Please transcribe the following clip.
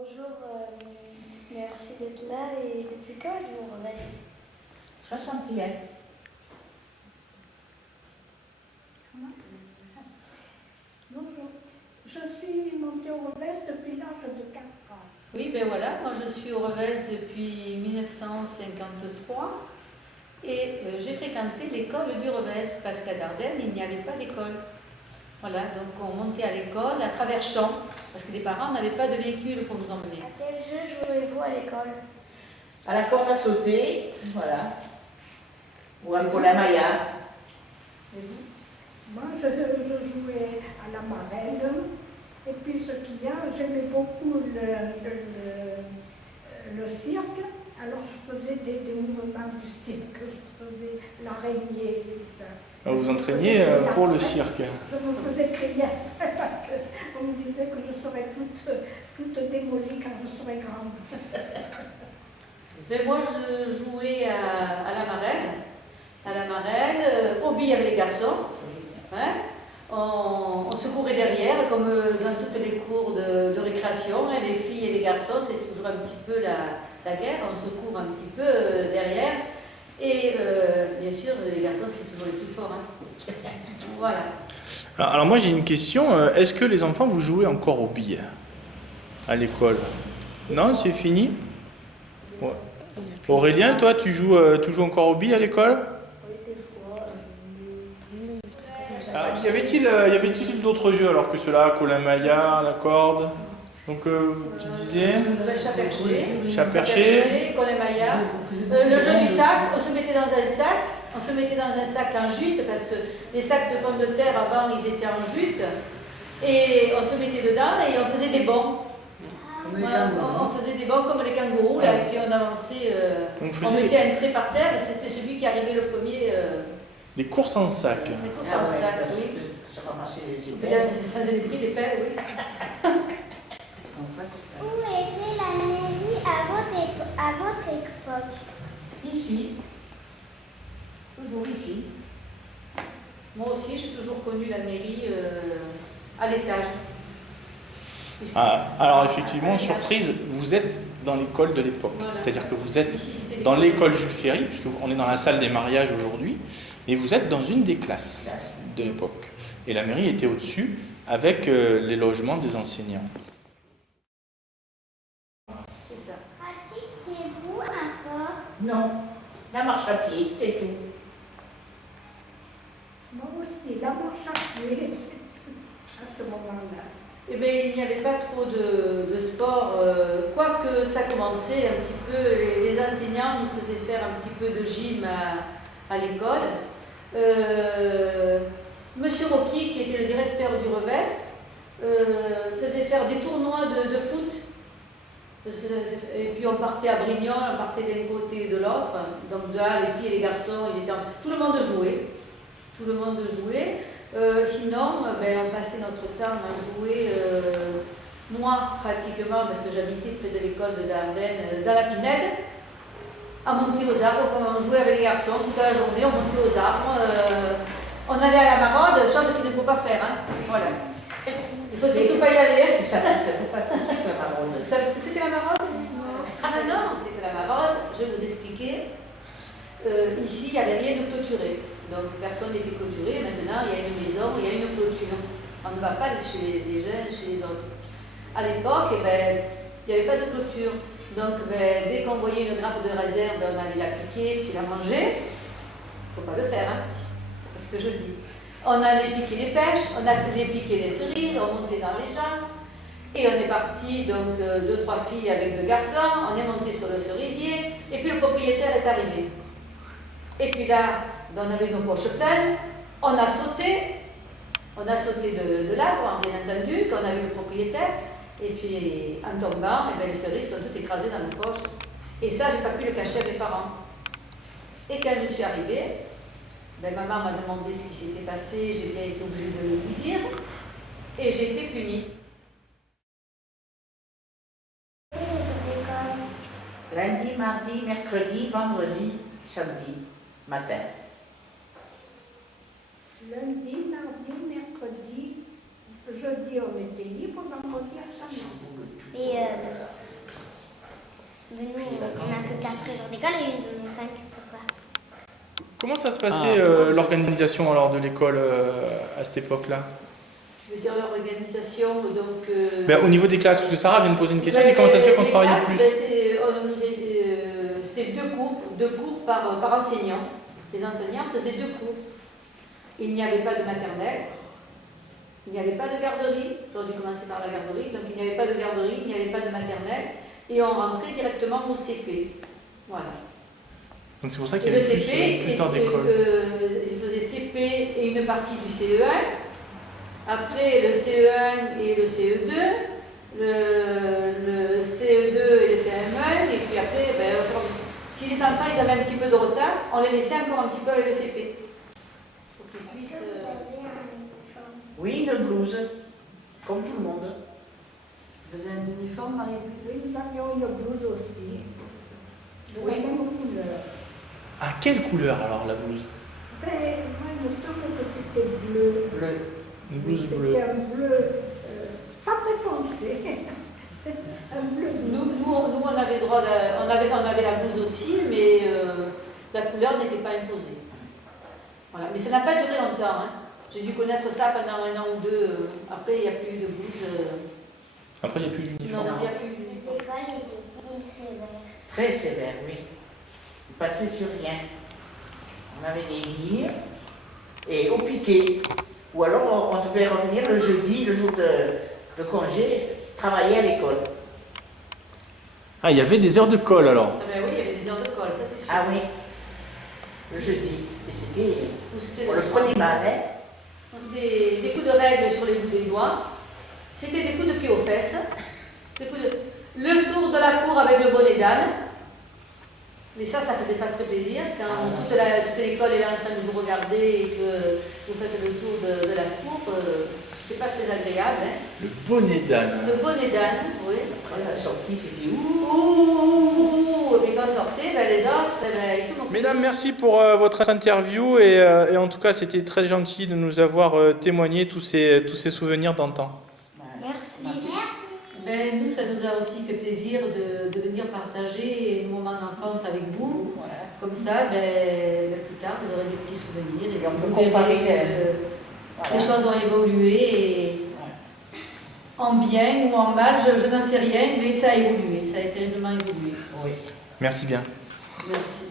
Bonjour, merci d'être là et depuis quand êtes-vous au Revest? 61. Bonjour, je suis montée au Revest depuis l'âge de 4 ans. Oui, ben voilà, moi je suis au Revest depuis 1953 et j'ai fréquenté l'école du Revest parce qu'à Dardenne, il n'y avait pas d'école. Voilà, donc on montait à l'école à travers champs parce que les parents n'avaient pas de véhicule pour nous emmener. À quel jeu jouez-vous à l'école? À la corde à sauter, voilà. Ou à Colin-Maillard. Et vous? Moi, je jouais à la marelle. Et puis, ce qu'il y a, j'aimais beaucoup le cirque. Alors, je faisais des mouvements du cirque. Je faisais l'araignée. Vous entraîniez pour le cirque. Je me faisais crier parce qu'on me disait que je serais toute démolie quand je serais grande. Ben moi je jouais à la marelle. À la marelle, au billes avec les garçons. Hein? On se courait derrière, comme dans toutes les cours de récréation. Hein, les filles et les garçons, c'est toujours un petit peu la guerre. On se court un petit peu derrière. Et bien sûr, les garçons, c'est toujours les plus forts. Hein. Voilà. Alors moi j'ai une question. Est-ce que les enfants vous jouez encore aux billes à l'école? Non, c'est fini? Ouais. Aurélien, toi, tu joues encore aux billes à l'école? Oui, des fois. Y avait-il d'autres jeux alors que cela? Colin-Maillard, la corde? Donc tu disais chat-perché, Colin-Maillard. Le jeu du sac, on se mettait dans un sac. On se mettait dans un sac en jute parce que les sacs de pommes de terre avant ils étaient en jute. Et on se mettait dedans et on faisait des bonds. On faisait des bancs comme les kangourous, là, et puis on avançait, on mettait un trait par terre, et c'était celui qui arrivait le premier. des courses en sac. Des courses en sac, oui. Se ramasser les épées. Peut-être que ça faisait des prix, des pelles, oui. Sans sac, comme ça. Où était la mairie à votre époque? Ici. Toujours ici. Moi aussi, j'ai toujours connu la mairie à l'étage. Alors effectivement, surprise, vous êtes dans l'école de l'époque. Voilà. C'est-à-dire que vous êtes Ici, dans l'école Jules Ferry, puisqu'on est dans la salle des mariages aujourd'hui, et vous êtes dans une des classes de l'époque. Et la mairie était au-dessus avec les logements des enseignants. C'est ça. Pratiquiez-vous un sport? Non. La marche à pied, c'est tout. Moi aussi, la marche à pied, à ce moment-là. Eh bien, il n'y avait pas trop de sport, quoique ça commençait un petit peu, les enseignants nous faisaient faire un petit peu de gym à l'école. Monsieur Rocky, qui était le directeur du Revest, faisait faire des tournois de foot. Et puis on partait à Brignon, on partait d'un côté et de l'autre. Donc là, les filles et les garçons, tout le monde jouait. Tout le monde jouait. Sinon, on passait notre temps à jouer, moi pratiquement, parce que j'habitais près de l'école de Dardenne, dans la Pinède, à monter aux arbres. On jouait avec les garçons toute la journée, on montait aux arbres. On allait à la maraude, chose qu'il ne faut pas faire. Hein. Voilà. Il faut surtout pas y aller. Ça ne pas ce que c'est que la maraude. Vous savez ce que c'était la maraude? Non, c'était la maraude. Je vais vous expliquer. Ici, il n'y avait rien de clôturé. Donc personne n'était clôturé. Maintenant, il y a une maison, il y a une clôture. On ne va pas chez les uns, chez les autres. À l'époque, il n'y avait pas de clôture. Donc dès qu'on voyait une grappe de réserve, on allait la piquer puis la manger. Il ne faut pas le faire, hein. C'est pas ce que je dis. On allait piquer les pêches, on allait piquer les cerises, on montait dans les champs. Et on est parti, donc 2-3 filles avec 2 garçons, on est monté sur le cerisier, et puis le propriétaire est arrivé. Et puis là, on avait nos poches pleines, on a sauté de l'arbre, bien entendu, quand on a vu le propriétaire, et puis en tombant, les cerises sont toutes écrasées dans nos poches. Et ça, j'ai pas pu le cacher à mes parents. Et quand je suis arrivée, maman m'a demandé ce qui s'était passé, j'ai bien été obligée de lui dire, et j'ai été punie. Lundi, mardi, mercredi, vendredi, samedi, matin. Lundi, mardi, mercredi, jeudi, on était libre, vendredi à samedi. Et Mais nous, on n'a que 4 jours d'école et ils en ont 5. Pourquoi? Comment ça se passait l'organisation alors de l'école à cette époque-là? Je veux dire l'organisation, donc... Ben, au niveau des classes, parce que Sarah vient de poser une question, elle dit comment ça se fait qu'on travaillait plus? C'était deux cours par enseignant. Les enseignants faisaient 2 cours. Il n'y avait pas de maternelle, il n'y avait pas de garderie. J'aurais dû commencer par la garderie, donc il n'y avait pas de garderie, il n'y avait pas de maternelle, et on rentrait directement au CP. Voilà. Donc c'est pour ça qu'il y Et le avait CP, plus d'heures d'école. il faisait CP et une partie du CE1. Après le CE1 et le CE2, le CE2 et le CM1, et puis après, ben, si les enfants ils avaient un petit peu de retard, on les laissait encore un petit peu avec le CP. Pour qu'ils puissent... Oui, une blouse, comme tout le monde. Vous avez un uniforme, Marie-Louise? Oui, nous avions une blouse aussi, de la même couleur. Ah, quelle couleur alors la blouse? Ben, moi, il me semble que c'était bleu. Bleu. Une blouse bleue. C'était un bleu pas très foncé. Un bleu. Nous, on avait droit on avait la blouse aussi, mais la couleur n'était pas imposée. Voilà. Mais ça n'a pas duré longtemps. Hein. J'ai dû connaître ça pendant 1 an ou 2. Après, il n'y a plus de blouse. Après, il n'y a plus d'uniforme. Non, il n'y a plus d'uniforme. L'école était sévère. Très sévère, oui. Il passait sur rien. On avait des livres et au piquet. Ou alors on devait revenir le jeudi, le jour de congé, travailler à l'école. Ah, il y avait des heures de colle alors? Ah ben oui, il y avait des heures de colle, ça c'est sûr. Ah oui, le jeudi. Et c'était... Ou c'était On le prenait mal, hein? des coups de règle sur les bouts des doigts. C'était des coups de pied aux fesses. Le tour de la cour avec le bonnet d'âne. Mais ça faisait pas très plaisir. Quand toute l'école est là en train de vous regarder et que vous faites le tour de la cour, c'est pas très agréable. Hein. Le bonnet d'âne. Le bonnet d'âne, oui. Après la sortie, c'était ouh. Ouh. Et puis quand on sortait, ben, les autres, ben, ils sont moqués. Mesdames, merci pour votre interview et en tout cas, c'était très gentil de nous avoir témoigné tous ces souvenirs d'antan. Merci. Ben, nous, ça nous a aussi fait plaisir de venir partager nos moments d'enfance avec vous. Voilà. Comme ça, ben, plus tard, vous aurez des petits souvenirs et on peut vous comparer verrez que les choses ont évolué et en bien ou en mal, je n'en sais rien, mais ça a évolué, ça a terriblement évolué. Oui. Merci bien. Merci.